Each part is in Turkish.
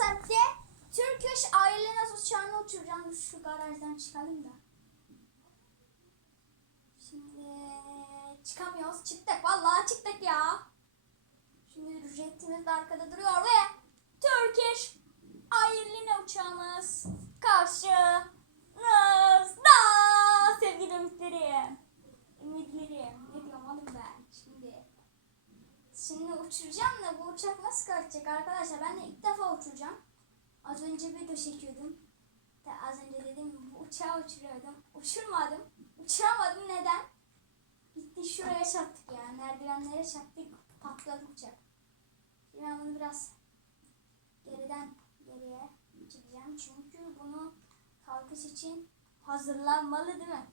arkadaşlar bir de Turkish Airlines uçağını uçuracağım. Şu garajdan çıkalım da. Şimdi çıkamıyoruz. Çıktık. Vallahi çıktık ya. Şimdi jetimiz de arkada duruyor ve Turkish Airlines uçağımız karşınızda sevgili ümitlerim. Ümitlerim. Ne diyorum oğlum ben şimdi. Şimdi uçuracağım da bu uçak nasıl kalkacak arkadaşlar? Ben de ilk defa uçuracağım. Az önce video çekiyordum. De az önce dedim bu uçağı uçuruyordum. Uçurmadım. Uçuramadım neden? Gitti şuraya çarptık ya. Merdivenlere çarptık. Patladı uçak. Şimdi ben bunu biraz geriden geriye çekeceğim. Çünkü bunu kalkış için hazırlanmalı değil mi?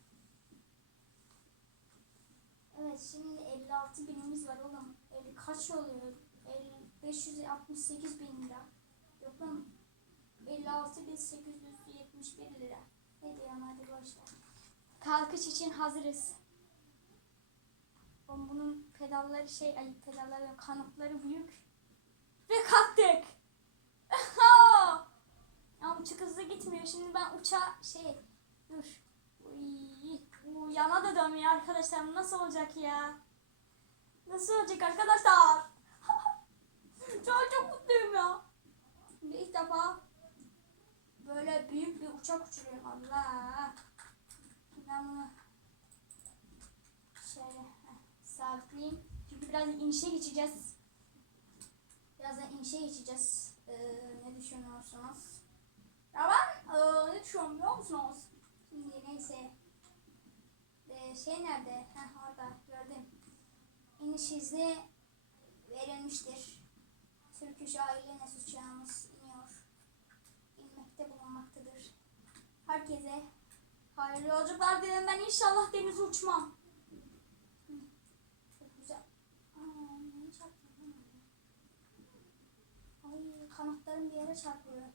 Evet şimdi 56 binimiz var oğlum. 50 kaç oluyor? 50, 568 bin lira. Yok lan 56 bin 871 lira. Ne diyorum hadi boş ver. Kalkış için hazırız. Oğlum bunun pedalları şey, ay pedalları kanatları büyük. Ve kalktık. ya uçak hızlı gitmiyor. Şimdi ben uçağa şey dur. Uy, uy, yana da dönmüyor arkadaşlar. Bu Nasıl olacak ya? Nasıl olacak arkadaşlar? çok çok mutluyum ya. Şimdi ilk defa böyle büyük bir uçak uçuruyorum. Allah. Ben bunu şöyle heh, sabitleyeyim. Çünkü biraz inişe geçeceğiz. Birazdan inişe geçeceğiz. Ee, ne düşünüyorsunuz? Ya ben ee, ne düşünüyorum biliyor musunuz? Şimdi neyse. Ee, şey nerede? Heh, orada gördüm. İniş izni verilmiştir. Türküş Aileniz uçağımız iniyor. İnmekte bulunmaktadır. Herkese hayırlı yolculuklar dilerim. Ben inşallah denize uçmam. Çok güzel. Aa? Ay kanatlarım bir yere çarpıyor.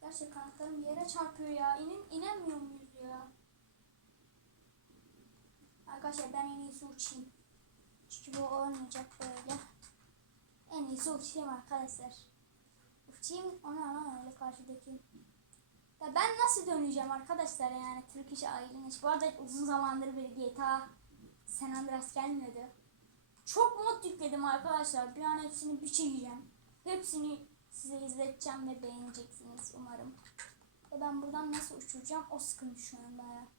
Gerçi kanatlarım bir yere çarpıyor ya. İnin, inemiyor muyuz ya? Arkadaşlar ben en iyisi uçayım. Çünkü bu olmayacak böyle. En iyisi uçayım arkadaşlar. Uçayım ona ama öyle karşıdaki. Ya ben nasıl döneceğim arkadaşlar yani Türk işi aileniz. Bu arada uzun zamandır bir GTA San Andreas gelmiyordu. Çok mod yükledim arkadaşlar. Bir an hepsini bir çekeceğim. Hepsini size izleteceğim ve beğeneceksiniz umarım. Ve ben buradan nasıl uçuracağım o sıkıntı şu an baya.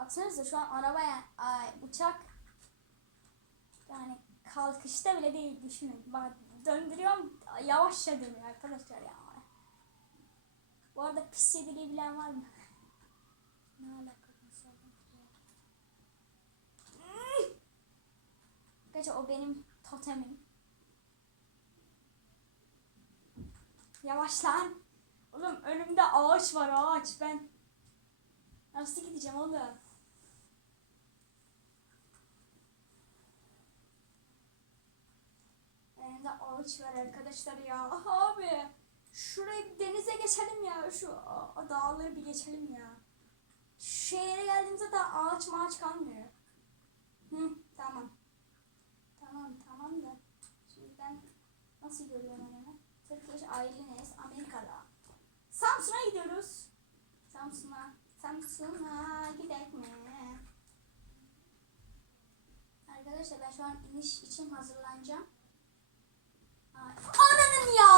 Baksanıza şu an arabaya ay, uçak yani kalkışta bile değil düşünün. Bak döndürüyorum yavaşça dönüyor arkadaşlar ya. Bu arada pis yediliği bilen var mı? ne alaka mesela? Gerçi o benim totemim. Yavaş lan. Oğlum önümde ağaç var ağaç ben. Nasıl gideceğim oğlum? Var arkadaşlar ya. Aha abi. Şuraya bir denize geçelim ya. Şu dağları bir geçelim ya. Şehre geldiğimizde daha ağaç mağaç kalmıyor. Hı, tamam. Tamam tamam da. Şimdi ben nasıl görüyorum önümü? Turkish Airlines Amerika'da. Samsun'a gidiyoruz. Samsun'a. Samsun'a gidelim mi? Arkadaşlar ben şu an iniş için hazırlanacağım. Ay, Ananın ya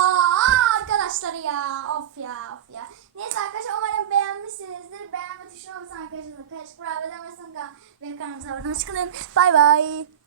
arkadaşlar ya of ya of ya. Neyse arkadaşlar umarım beğenmişsinizdir. Beğenme tuşuna basın arkadaşlar. Kaç kurabiye demezsin ve kanalımıza abone unutmayın. Bay bay.